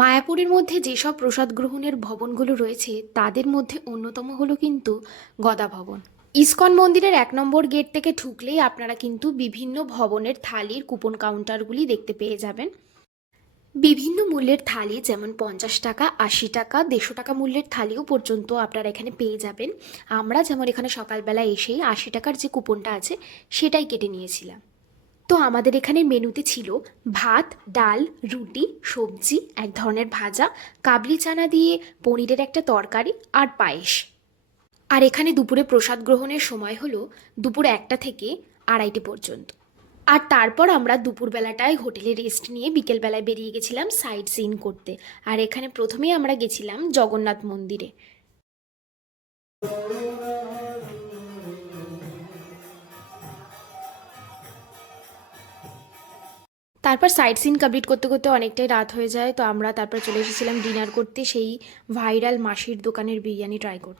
মায়াপুরের মধ্যে যেসব প্রসাদ গ্রহণের ভবনগুলো রয়েছে তাদের মধ্যে অন্যতম হলো কিন্তু গদা ভবন। ইসকন মন্দিরের ১ নম্বর গেট থেকে ঢুকলেই আপনারা কিন্তু বিভিন্ন ভবনের থালির কুপন কাউন্টারগুলি দেখতে পেয়ে যাবেন। বিভিন্ন মূল্যের থালি যেমন ৫০ টাকা, ৮০ টাকা, ১৫০ টাকা মূল্যের থালিও পর্যন্ত আপনারা এখানে পেয়ে যাবেন। আমরা যেমন এখানে সকালবেলা এসেই ৮০ টাকার যে কুপনটা আছে সেটাই কেটে নিয়েছিলাম। তো আমাদের এখানে মেনুতে ছিল ভাত, ডাল, রুটি, সবজি, এক ধরনের ভাজা, কাবলি চানা দিয়ে পনিরের একটা তরকারি আর পায়েস। আর এখানে দুপুরে প্রসাদ গ্রহণের সময় হলো দুপুর ১টা থেকে ২:৩০ পর্যন্ত। আর তারপর আমরা দুপুরবেলাটায় হোটেলে রেস্ট নিয়ে বিকেলবেলায় বেরিয়ে গেছিলাম সাইট সিইং করতে। আর এখানে প্রথমেই আমরা গেছিলাম জগন্নাথ মন্দিরে। তারপর সাইট সিন কমপ্লিট করতে করতে অনেকটাই রাত হয়ে যায়, তো আমরা তারপর চলে এসেছিলাম ডিনার করতে সেই ভাইরাল মাসির দোকানের বিরিয়ানি ট্রাই করতে।